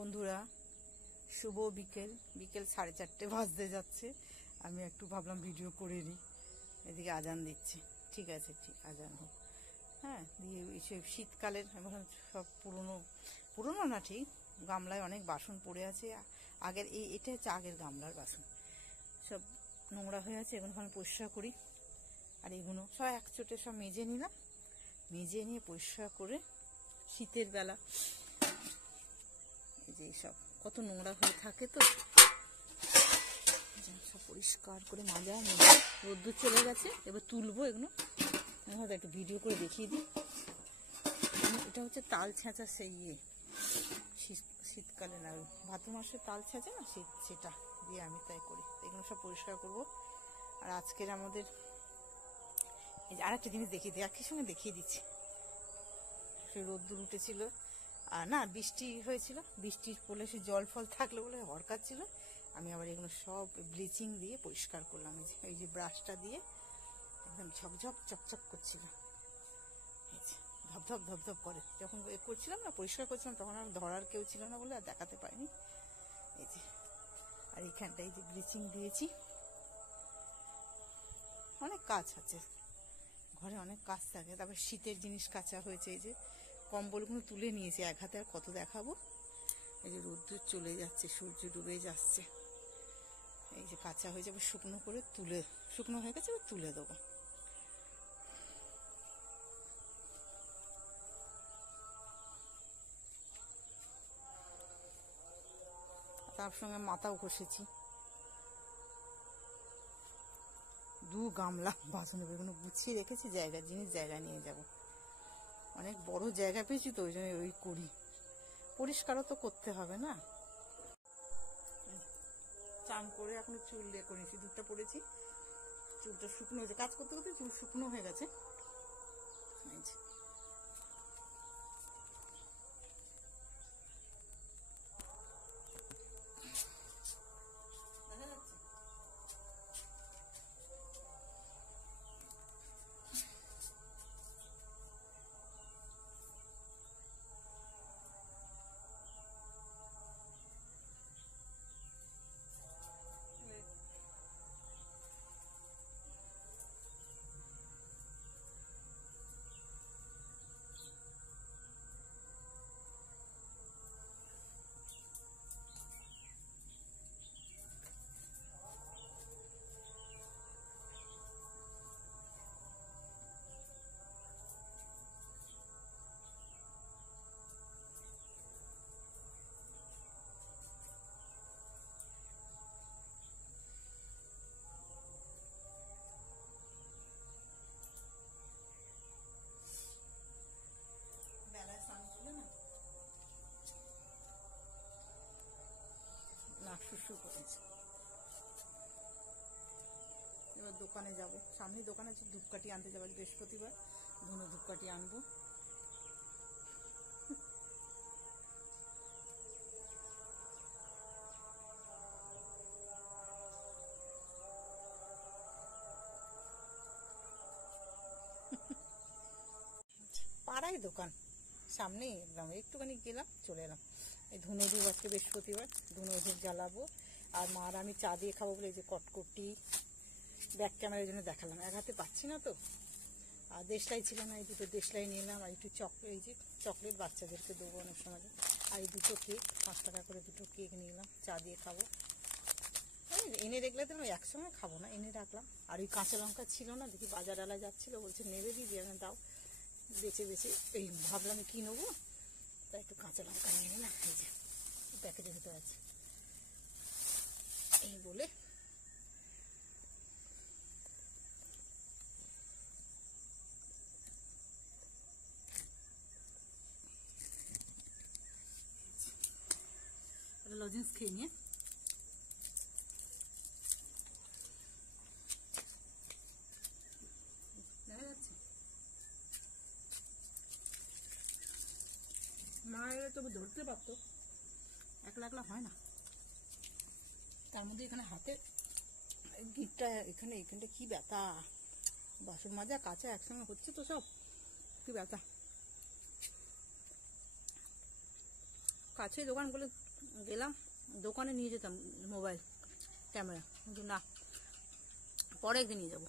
বন্ধুরা, শুভ বিকেল। বিকেল 4:30 বাজতে যাচ্ছে। আমি একটু ভাবলাম ভিডিও করে নিই। এদিকে আজান দিচ্ছে। ঠিক আছে, ঠিক আজান হোক। হ্যাঁ, দিয়ে এইসব শীতকালের এখন সব পুরনো না, ঠিক গামলায় অনেক বাসন পড়ে আছে। আগের এটা হচ্ছে আগের গামলার বাসন, সব নোংরা হয়ে আছে। এখন আমি পরিষ্কার করি। আর এগুলো সব একচোটে সব মেজে নিলাম। মেজে নিয়ে পরিষ্কার করে শীতের বেলা এই যে সব কত নোংরা হয়ে থাকে, তো সব পরিষ্কার করে মাজা মেজে রোদ্দুর চলে গেছে। এবার তুলবো এগুলো। আমি হয়তো একটু ভিডিও করে দেখিয়ে দিই। এটা হচ্ছে তাল ছেঁচা, সেই শীতকালে না, ভাদ্র মাসে তাল ছেঁচা না, সেটা দিয়ে আমি তাই করি। এগুলো সব পরিষ্কার করব। আর আজকের আমাদের এই যে আরেকটা জিনিস দেখিয়ে দিই, একই সঙ্গে দেখিয়ে দিচ্ছি। সে রোদ্দুর উঠেছিল, আর না বৃষ্টি হয়েছিল, বৃষ্টির পড়লে সে জল ফল থাকলে বলে হরকাচ্ছিল। আমি আবার এগুলো সব ব্লিচিং দিয়ে পরিষ্কার করলাম। এই যে ব্রাশটা দিয়ে একদম ঝকঝক চকচক করছিল, ধপধপ ধপধপ করে। যখন করছিলাম না, পরিষ্কার করছিলাম, তখন আর ধরার কেউ ছিল না বলে আর দেখাতে পারিনি। এই যে আর এইখানটা এই যে ব্লিচিং দিয়েছি। অনেক কাজ আছে ঘরে, অনেক কাজ থাকে। তারপর শীতের জিনিস কাচা হয়েছে। এই যে কম্বলগুলো তুলে নিয়েছি এক হাতে, আর কত দেখাবো। এই যে রোদ্দুর চলে যাচ্ছে, সূর্য ডুবে যাচ্ছে। এই যে কাঁচা হয়ে যাবে, শুকনো করে শুকনো হয়ে গেছে, তুলে দেবো। তার সঙ্গে মাথাও ঘষেছি। 2 গামলা বাসন, এগুলো গুছিয়ে রেখেছি। জিনিস জায়গায় নিয়ে যাব। অনেক বড় জায়গা পেয়েছি, তো ওই জন্য ওই করি। পরিষ্কারও তো করতে হবে না। চান করে এখন চুল করে সিঁদুরটা পড়েছি। চুলটা শুকনো হয়েছে, কাজ করতে করতে চুল শুকনো হয়ে গেছে। শুশু করেছে। এবার দোকানে যাব, সামনে দোকানে আছে, ধূপকাঠি আনতে যাবো। বৃহস্পতিবার ধুনো ধূপকাঠি আনবো। পাড়াই দোকান, সামনেই একদম, একটুখানি গেলাম, চলে এলাম। এই ধুনো ধূপ আজকে বৃহস্পতিবার, ধুনো ধূপ জ্বালাবো। আর মার আমি চা দিয়ে খাবো বলে এই যে কটকটি ব্যাক ক্যামেরার জন্য দেখালাম। এক হাতে পাচ্ছি না তো। আর দেশলাই ছিল না, এই দুটো দেশলাই নিলাম। আর একটু এই যে চকলেট বাচ্চাদেরকে দেবো অনেক সময়। আর এই দুটো কেক, 5 টাকা করে দুটো কেক নিলাম, চা দিয়ে খাবো। এনে দেখলে তো একসঙ্গে খাবো না, এনে রাখলাম। আর ওই কাঁচা লঙ্কা ছিল না, দেখি বাজারওয়ালা যাচ্ছিলো, বলছে নেবে দিদি, আমি দাও। বেছে এই ভাবলাম কি নেবো, তাই একটু কাঁচা লঙ্কা নিয়ে নিলাম। এই যে প্যাকেটের ভিতরে আছে, এই বলে লজেন্স খেয়ে নিয়ে দেখা যাচ্ছে। মা এলে তবু ধরতে পারতো, একলা একলা হয় না। তার মধ্যে এখানে হাতে গিটটা, এখানটা কি ব্যথা। বাসন মাজা কাঁচা একসঙ্গে হচ্ছে তো, সব কি ব্যথা। কাছে দোকান বলে গেলাম দোকানে নিয়ে যেতাম মোবাইল ক্যামেরা, কিন্তু না, পরে একদিন নিয়ে যাবো।